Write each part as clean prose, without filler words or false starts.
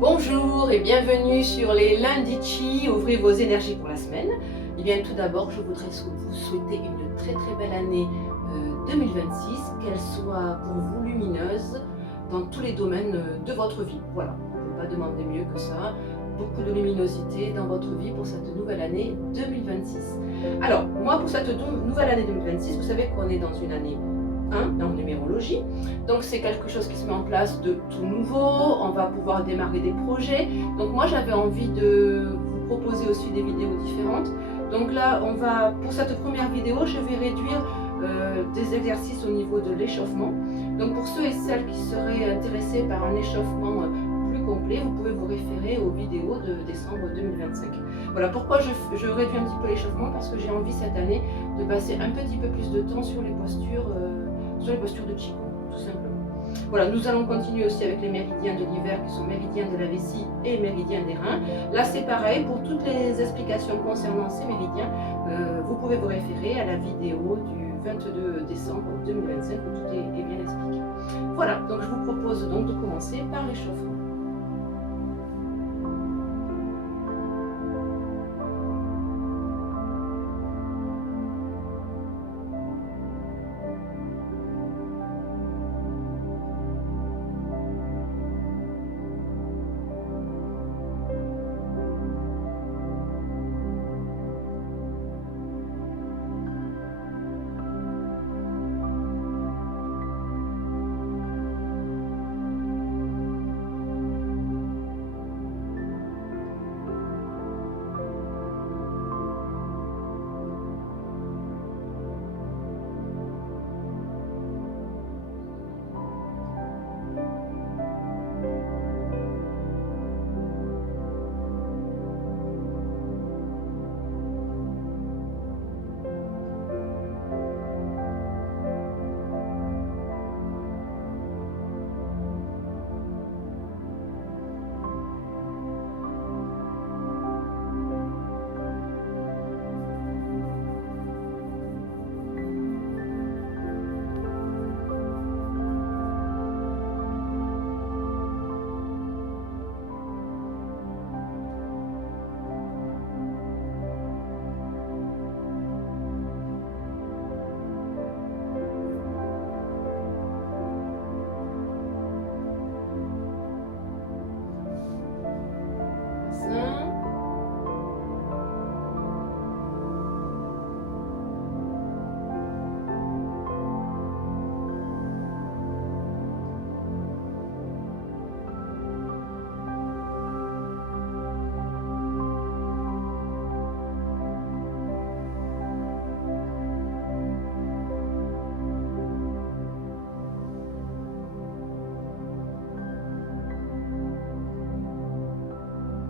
Bonjour et bienvenue sur les lundis Chi, ouvrez vos énergies pour la semaine. Et bien tout d'abord, je voudrais vous souhaiter une très belle année 2026, qu'elle soit pour vous lumineuse dans tous les domaines de votre vie. Voilà, on ne peut pas demander mieux que ça. Beaucoup de luminosité dans votre vie pour cette nouvelle année 2026. Alors, moi pour cette nouvelle année 2026, vous savez qu'on est dans une année 1 en numérologie, donc c'est quelque chose qui se met en place de tout nouveau, on va pouvoir démarrer des projets, donc moi j'avais envie de vous proposer aussi des vidéos différentes. Donc là pour cette première vidéo, je vais réduire des exercices au niveau de l'échauffement. Donc pour ceux et celles qui seraient intéressés par un échauffement plus complet, vous pouvez vous référer aux vidéos de décembre 2025. Voilà pourquoi je réduis un petit peu l'échauffement, parce que j'ai envie cette année de passer un petit peu plus de temps sur les postures de Qigong, tout simplement. Voilà, nous allons continuer aussi avec les méridiens de l'hiver qui sont méridiens de la vessie et méridiens des reins. Là c'est pareil, pour toutes les explications concernant ces méridiens, vous pouvez vous référer à la vidéo du 22 décembre 2025 où tout est bien expliqué. Voilà, donc je vous propose donc de commencer par l'échauffement.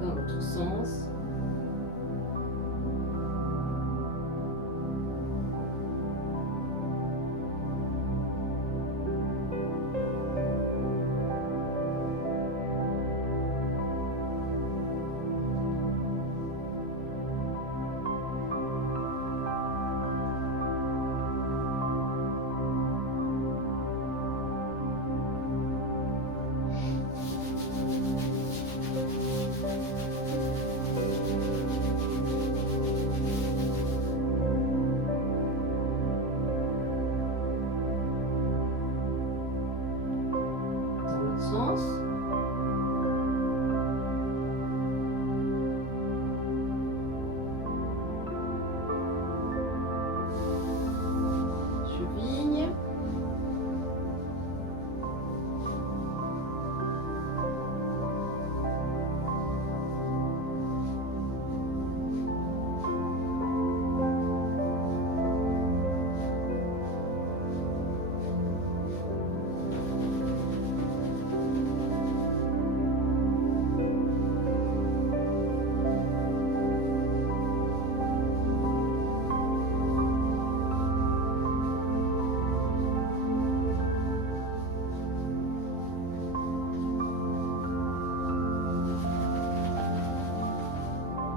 Dans l'autre sens. Sens. Cheville.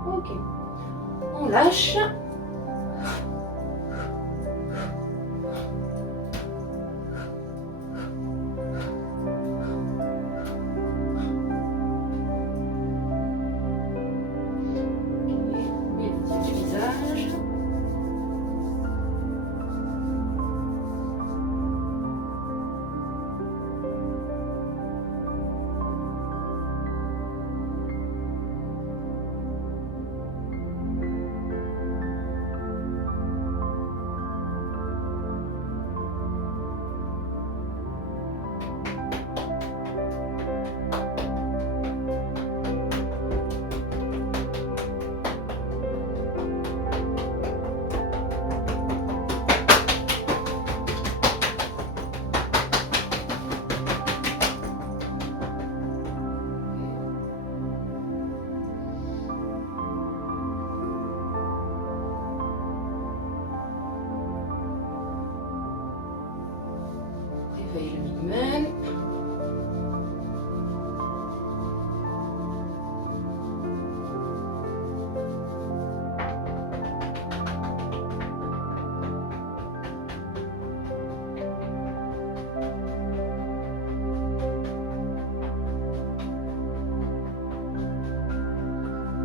Ok, on lâche. réveille le Big Man.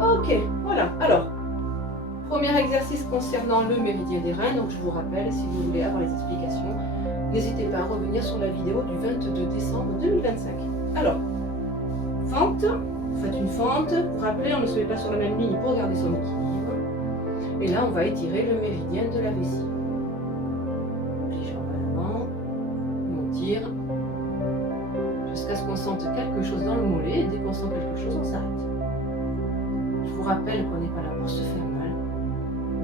Ok, voilà. Alors, premier exercice concernant le méridien des reins. Donc, je vous rappelle, si vous voulez avoir les explications, n'hésitez pas à revenir sur la vidéo du 22 décembre 2025. Alors, fente, vous faites une fente. Vous rappelez, on ne se met pas sur la même ligne pour garder son équilibre. Et là, on va étirer le méridien de la vessie. Plie jambe à l'avant, et on tire jusqu'à ce qu'on sente quelque chose dans le mollet. Et dès qu'on sent quelque chose, on s'arrête. Je vous rappelle qu'on n'est pas là pour se faire mal.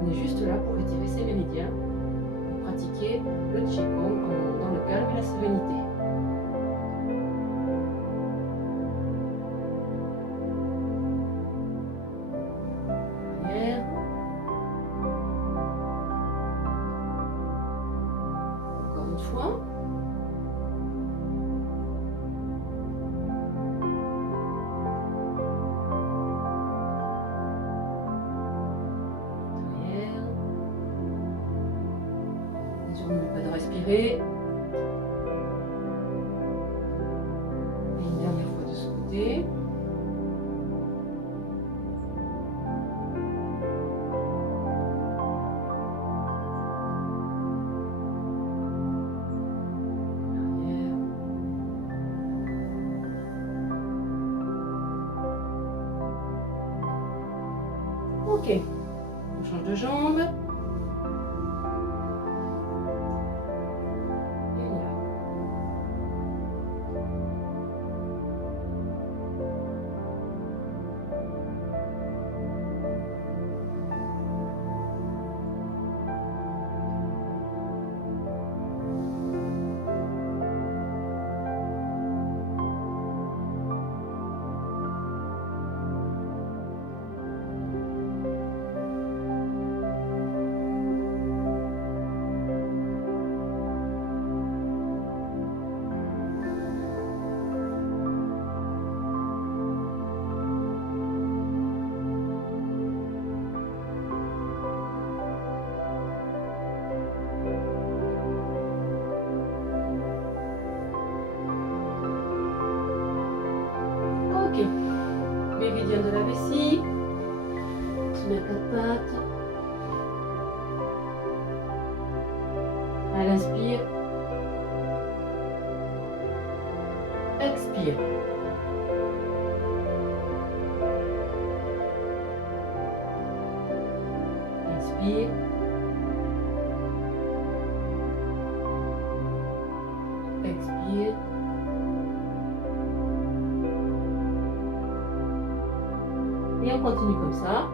On est juste là pour étirer ses méridiens et pratiquer le Qigong dans le calme et la sérénité. Arrière. Encore une fois. N'oubliez pas de respirer. Et une dernière fois de ce côté. Arrière. Ok. On change de jambe. Ok, méridien de la vessie, on se met à quatre pattes. Elle inspire, expire. Inspire, expire. Et on continue comme ça.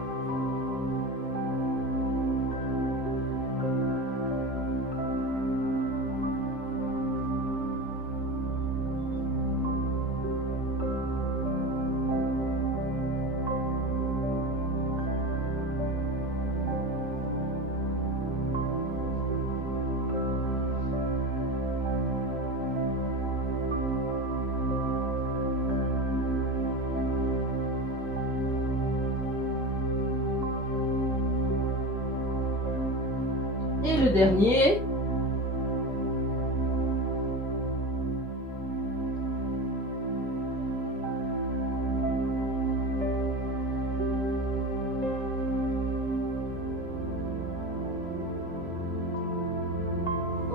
Et le dernier.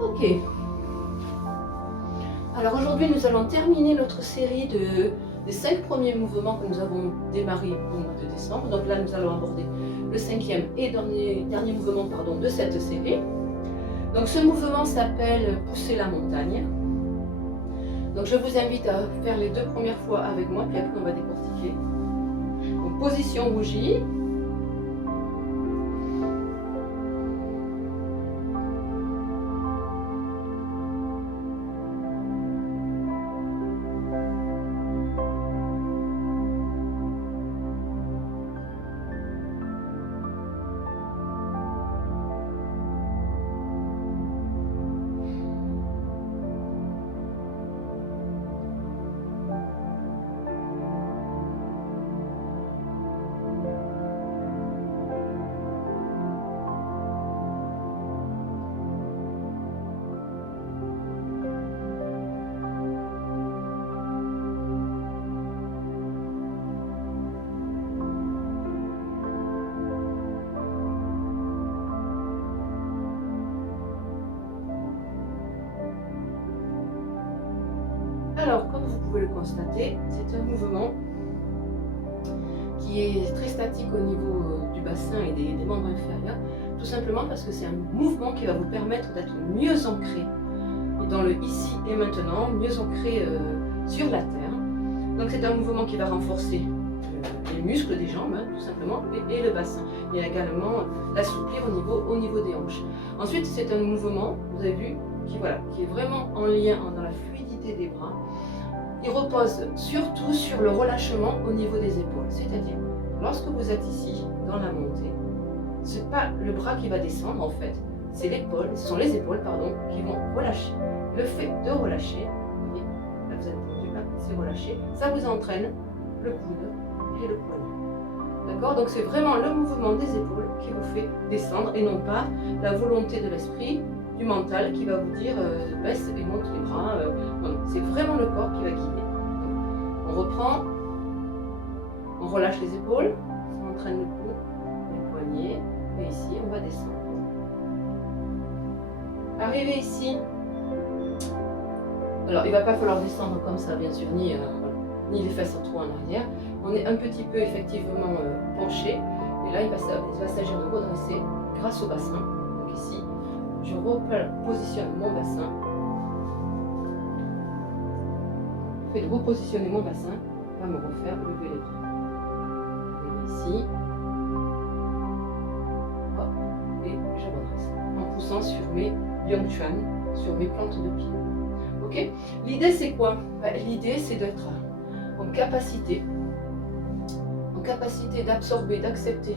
Ok. Alors aujourd'hui, nous allons terminer notre série des 5 premiers mouvements que nous avons démarré au mois de décembre. Donc là, nous allons aborder le 5e et dernier mouvement de cette série. Donc ce mouvement s'appelle pousser la montagne. Donc je vous invite à faire les 2 premières fois avec moi, puis après on va décortiquer. Donc position bougie. Alors, comme vous pouvez le constater, c'est un mouvement qui est très statique au niveau du bassin et des membres inférieurs, tout simplement parce que c'est un mouvement qui va vous permettre d'être mieux ancré dans le ici et maintenant, mieux ancré sur la terre. Donc c'est un mouvement qui va renforcer les muscles des jambes, tout simplement, et le bassin, et également l'assouplir au niveau des hanches. Ensuite, c'est un mouvement, vous avez vu, qui est vraiment en lien dans la fluidité des bras. Il repose surtout sur le relâchement au niveau des épaules, c'est-à-dire lorsque vous êtes ici dans la montée, ce n'est pas le bras qui va descendre en fait, c'est l'épaule, ce sont les épaules pardon, qui vont relâcher. Le fait de relâcher, vous voyez, là vous êtes tendu, là c'est relâché, ça vous entraîne le coude et le poignet. D'accord? Donc c'est vraiment le mouvement des épaules qui vous fait descendre et non pas la volonté de l'esprit, du mental qui va vous dire baisse et monte les bras. C'est vraiment le corps qui va guider. Donc, on reprend, on relâche les épaules, ça entraîne le coude, les poignets, et ici on va descendre. Arrivé ici, alors il ne va pas falloir descendre comme ça bien sûr, ni les fesses trop en arrière. On est un petit peu effectivement penché, et là il va s'agir de redresser grâce au bassin. Donc ici, je repositionne mon bassin. Le fait de repositionner mon bassin va me refaire lever les bras. Et ici, hop, et je redresse en poussant sur mes Yongchuan, sur mes plantes de pied. Ok? L'idée c'est quoi? L'idée c'est d'être en capacité d'absorber, d'accepter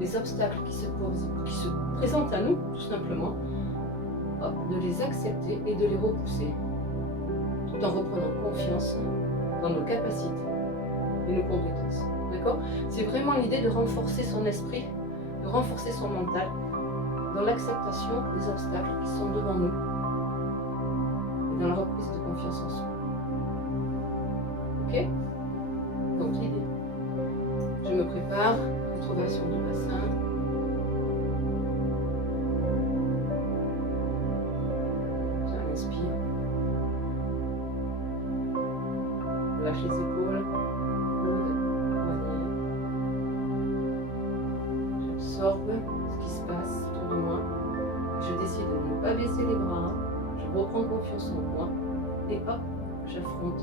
les obstacles qui se présentent à nous, tout simplement, de les accepter et de les repousser, tout en reprenant confiance dans nos capacités et nos compétences. D'accord? C'est vraiment l'idée de renforcer son esprit, de renforcer son mental dans l'acceptation des obstacles qui sont devant nous et dans la reprise de confiance en soi. Ok? Donc l'idée. Je me prépare, rétroversion du bassin. J'inspire. Lâche les épaules, coudes, poignets. J'absorbe ce qui se passe autour de moi. Je décide de ne pas baisser les bras. Je reprends confiance en moi. Et hop, j'affronte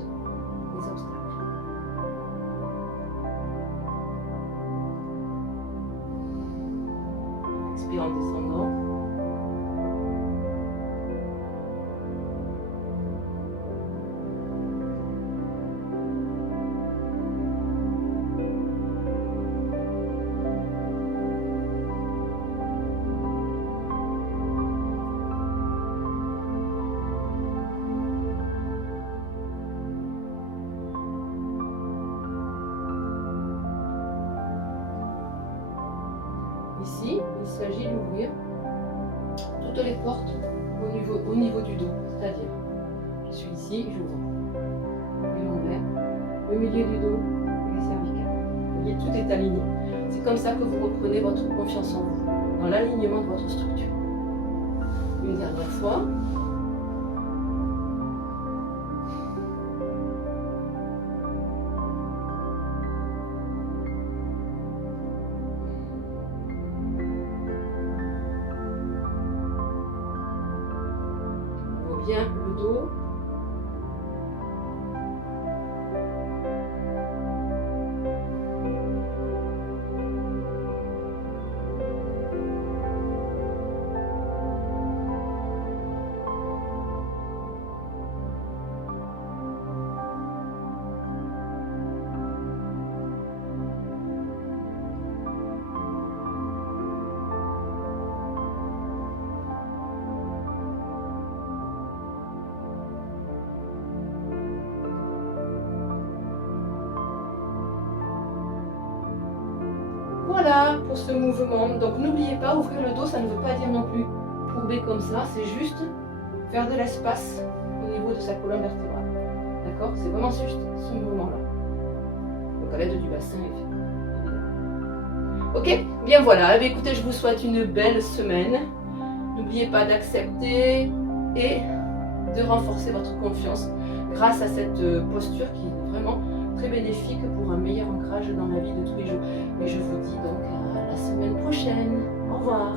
les obstacles. Expire en descendant. Ici, il s'agit d'ouvrir toutes les portes au niveau du dos, c'est-à-dire, je suis ici, j'ouvre les lombaires, le milieu du dos et les cervicales. Vous voyez, tout est aligné. C'est comme ça que vous reprenez votre confiance en vous, dans l'alignement de votre structure. Une dernière fois. Bien le dos. Voilà pour ce mouvement. Donc n'oubliez pas, ouvrir le dos, ça ne veut pas dire non plus courber comme ça, c'est juste faire de l'espace au niveau de sa colonne vertébrale. D'accord? C'est vraiment juste ce mouvement-là. Donc à l'aide du bassin, évidemment. Ok? Bien voilà. Eh bien, écoutez, je vous souhaite une belle semaine. N'oubliez pas d'accepter et de renforcer votre confiance grâce à cette posture qui est vraiment très bénéfique pour un meilleur ancrage dans la vie de tous les jours. Et je vous dis donc à la semaine prochaine. Au revoir.